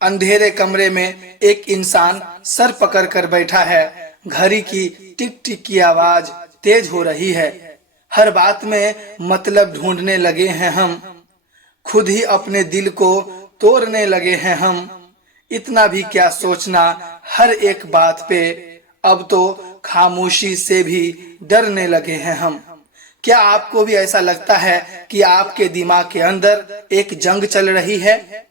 अंधेरे कमरे में एक इंसान सर पकड़कर बैठा है। घड़ी की टिक टिक की आवाज तेज हो रही है। हर बात में मतलब ढूंढने लगे हैं हम। खुद ही अपने दिल को तोड़ने लगे हैं हम। इतना भी क्या सोचना हर एक बात पे। अब तो खामोशी से भी डरने लगे हैं हम। क्या आपको भी ऐसा लगता है कि आपके दिमाग के अंदर एक जंग चल रही है?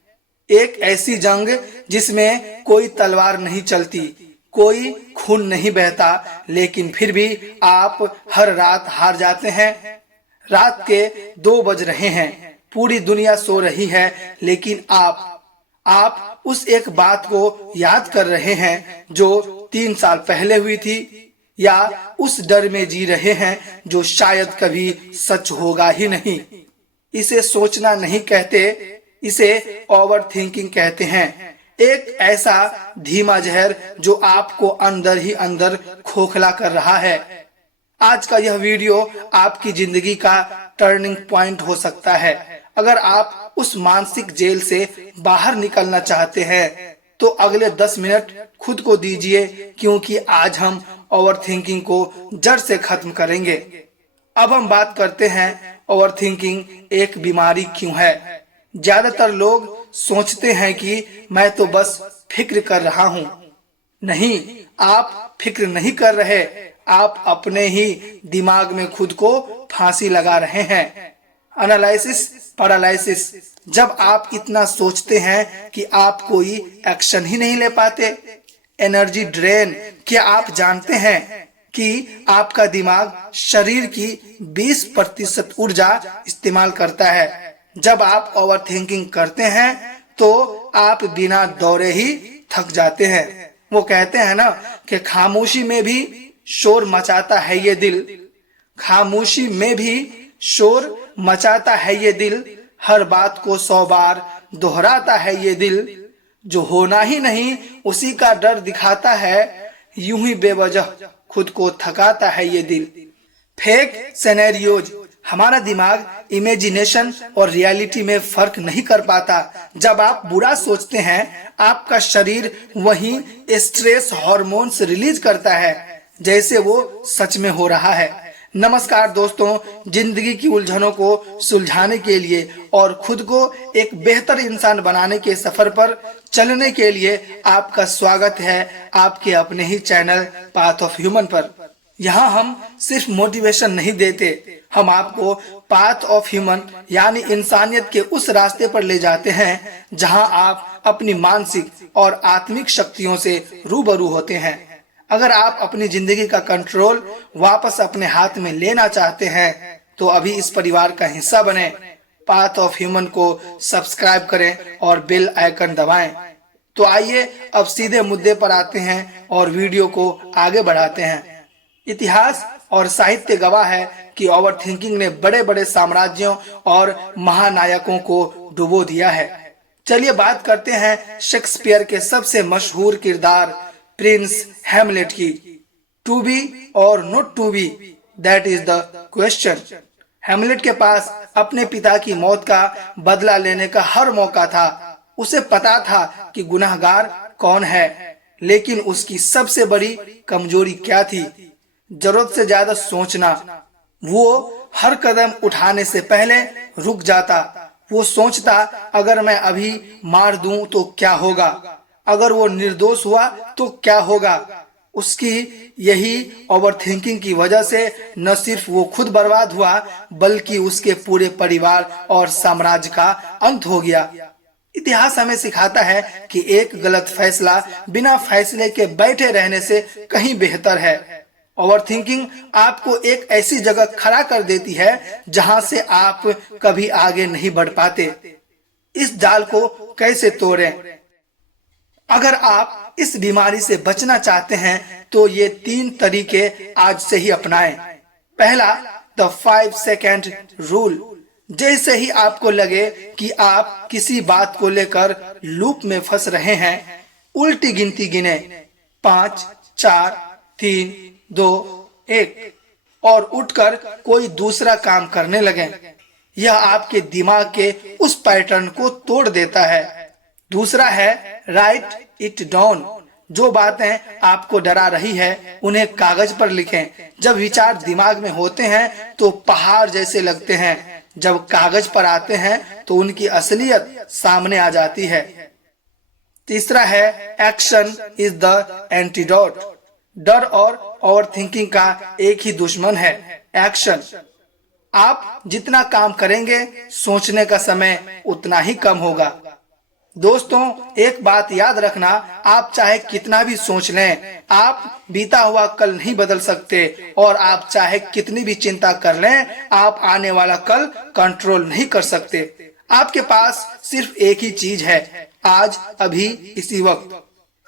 एक ऐसी जंग जिसमें कोई तलवार नहीं चलती, कोई खून नहीं बहता, लेकिन फिर भी आप हर रात हार जाते हैं। रात के 2 बज रहे हैं, पूरी दुनिया सो रही है, लेकिन आप उस एक बात को याद कर रहे हैं जो 3 साल पहले हुई थी, या उस डर में जी रहे हैं जो शायद कभी सच होगा ही नहीं। इसे सोचना नहीं कहते, इसे ओवर थिंकिंग कहते हैं। एक ऐसा धीमा जहर जो आपको अंदर ही अंदर खोखला कर रहा है। आज का यह वीडियो आपकी जिंदगी का टर्निंग पॉइंट हो सकता है। अगर आप उस मानसिक जेल से बाहर निकलना चाहते हैं तो अगले 10 मिनट खुद को दीजिए, क्योंकि आज हम ओवर थिंकिंग को जड़ से खत्म करेंगे। अब हम बात करते हैं ओवर थिंकिंग एक बीमारी क्यों है। ज्यादातर लोग सोचते हैं कि मैं तो बस फिक्र कर रहा हूँ। नहीं, आप फिक्र नहीं कर रहे, आप अपने ही दिमाग में खुद को फांसी लगा रहे हैं। Analysis paralysis. जब आप इतना सोचते हैं कि आप कोई एक्शन ही नहीं ले पाते। Energy drain. क्या आप जानते हैं कि आपका दिमाग शरीर की 20% ऊर्जा इस्तेमाल करता है। जब आप ओवर थिंकिंग करते हैं तो आप बिना दौड़े ही थक जाते हैं। वो कहते हैं ना कि खामोशी में भी शोर मचाता है ये दिल। खामोशी में भी शोर मचाता है ये दिल। हर बात को 100 बार दोहराता है ये दिल। जो होना ही नहीं उसी का डर दिखाता है। यूं ही बेवजह खुद को थकाता है ये दिल। Fake scenarios. हमारा दिमाग इमेजिनेशन और रियलिटी में फर्क नहीं कर पाता। जब आप बुरा सोचते हैं आपका शरीर वहीं स्ट्रेस हार्मोन्स रिलीज करता है जैसे वो सच में हो रहा है। नमस्कार दोस्तों, जिंदगी की उलझनों को सुलझाने के लिए और खुद को एक बेहतर इंसान बनाने के सफर पर चलने के लिए आपका स्वागत है आपके अपने ही चैनल पाथ ऑफ ह्यूमन पर। यहाँ हम सिर्फ मोटिवेशन नहीं देते, हम आपको पाथ ऑफ ह्यूमन यानी इंसानियत के उस रास्ते पर ले जाते हैं जहाँ आप अपनी मानसिक और आत्मिक शक्तियों से रूबरू होते हैं। अगर आप अपनी जिंदगी का कंट्रोल वापस अपने हाथ में लेना चाहते हैं तो अभी इस परिवार का हिस्सा बने। पाथ ऑफ ह्यूमन को सब्सक्राइब करें और बेल आइकन दबाएं। तो आइए अब सीधे मुद्दे पर आते हैं और वीडियो को आगे बढ़ाते हैं। इतिहास और साहित्य गवाह है कि ओवर थिंकिंग ने बड़े बड़े साम्राज्यों और महानायकों को डुबो दिया है। चलिए बात करते हैं शेक्सपियर के सबसे मशहूर किरदार प्रिंस हैमलेट की। टू बी और not to be, that is the question. Hamlet के पास अपने पिता की मौत का बदला लेने का हर मौका था। उसे पता था कि गुनहगार कौन है, लेकिन उसकी सबसे बड़ी कमजोरी क्या थी? जरूरत से ज्यादा सोचना। वो हर कदम उठाने से पहले रुक जाता। वो सोचता अगर मैं अभी मार दूं तो क्या होगा, अगर वो निर्दोष हुआ तो क्या होगा। उसकी यही ओवरथिंकिंग की वजह से न सिर्फ वो खुद बर्बाद हुआ बल्कि उसके पूरे परिवार और साम्राज्य का अंत हो गया। इतिहास हमें सिखाता है कि एक गलत फैसला बिना फैसले के बैठे रहने से कहीं बेहतर है। ओवरथिंकिंग आपको एक ऐसी जगह खड़ा कर देती है जहां से आप कभी आगे नहीं बढ़ पाते। इस जाल को कैसे तोड़ें? अगर आप इस बीमारी से बचना चाहते हैं तो ये 3 तरीके आज से ही अपनाएं। पहला, द 5 सेकेंड रूल। जैसे ही आपको लगे कि आप किसी बात को लेकर लूप में फंस रहे हैं, उल्टी गिनती गिने, 5, 4, 3, 2, 1 और उठकर कोई दूसरा काम करने लगे। यह आपके दिमाग के उस पैटर्न को तोड़ देता है। दूसरा है राइट इट डाउन। जो बातें आपको डरा रही है उन्हें कागज पर लिखें। जब विचार दिमाग में होते हैं तो पहाड़ जैसे लगते हैं, जब कागज पर आते हैं तो उनकी असलियत सामने आ जाती है। तीसरा है एक्शन इज द एंटीडोट। डर और ओवर थिंकिंग का एक ही दुश्मन है, एक्शन। आप जितना काम करेंगे सोचने का समय उतना ही कम होगा। दोस्तों, एक बात याद रखना, आप चाहे कितना भी सोच लें, आप बीता हुआ कल नहीं बदल सकते, और आप चाहे कितनी भी चिंता कर लें, आप आने वाला कल कंट्रोल नहीं कर सकते। आपके पास सिर्फ एक ही चीज है, आज, अभी, इसी वक्त।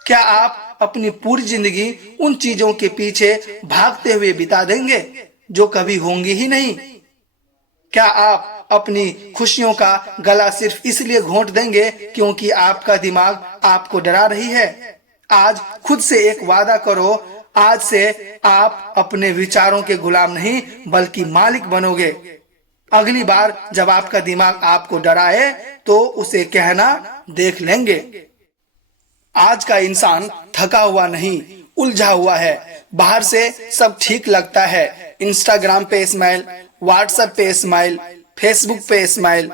क्या आप अपनी पूरी जिंदगी उन चीजों के पीछे भागते हुए बिता देंगे जो कभी होंगी ही नहीं? क्या आप अपनी खुशियों का गला सिर्फ इसलिए घोंट देंगे क्योंकि आपका दिमाग आपको डरा रही है? आज खुद से एक वादा करो, आज से आप अपने विचारों के गुलाम नहीं बल्कि मालिक बनोगे। अगली बार जब आपका दिमाग आपको डराए तो उसे कहना देख लेंगे। आज का इंसान थका हुआ नहीं, उलझा हुआ है। बाहर से सब ठीक लगता है, इंस्टाग्राम पे स्माइल, व्हाट्सएप पे स्माइल, फेसबुक पे स्माइल,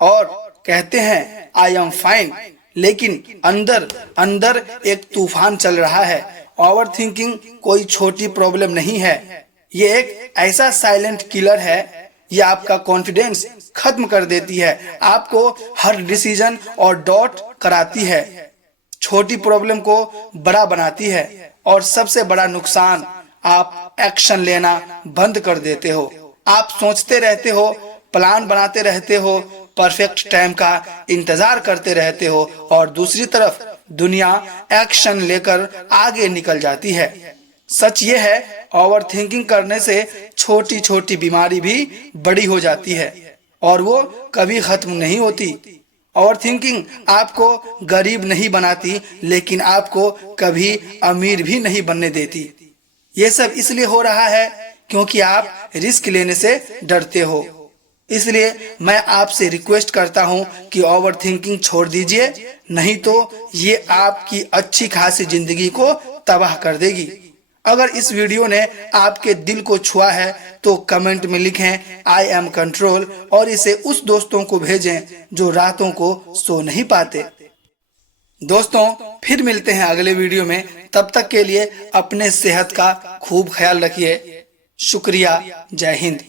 और कहते हैं आई एम फाइन, लेकिन अंदर अंदर एक तूफान चल रहा है। ओवर थिंकिंग कोई छोटी प्रॉब्लम नहीं है, ये एक ऐसा साइलेंट किलर है। ये आपका कॉन्फिडेंस खत्म कर देती है, आपको हर डिसीजन और डॉट कराती है, छोटी प्रॉब्लम को बड़ा बनाती है, और सबसे बड़ा नुकसान, आप एक्शन लेना बंद कर देते हो। आप सोचते रहते हो, प्लान बनाते रहते हो, परफेक्ट टाइम का इंतजार करते रहते हो, और दूसरी तरफ दुनिया एक्शन लेकर आगे निकल जाती है। सच ये है, ओवर थिंकिंग करने से छोटी छोटी बीमारी भी बड़ी हो जाती है और वो कभी खत्म नहीं होती। ओवर थिंकिंग आपको गरीब नहीं बनाती, लेकिन आपको कभी अमीर भी नहीं बनने देती। ये सब इसलिए हो रहा है क्योंकि आप रिस्क लेने से डरते हो। इसलिए मैं आपसे रिक्वेस्ट करता हूं कि ओवर थिंकिंग छोड़ दीजिए, नहीं तो ये आपकी अच्छी खासी जिंदगी को तबाह कर देगी। अगर इस वीडियो ने आपके दिल को छुआ है तो कमेंट में लिखें आई एम कंट्रोल, और इसे उस दोस्तों को भेजें जो रातों को सो नहीं पाते। दोस्तों, फिर मिलते हैं अगले वीडियो में। तब तक के लिए अपने सेहत का खूब ख्याल रखिए। शुक्रिया। जय हिंद।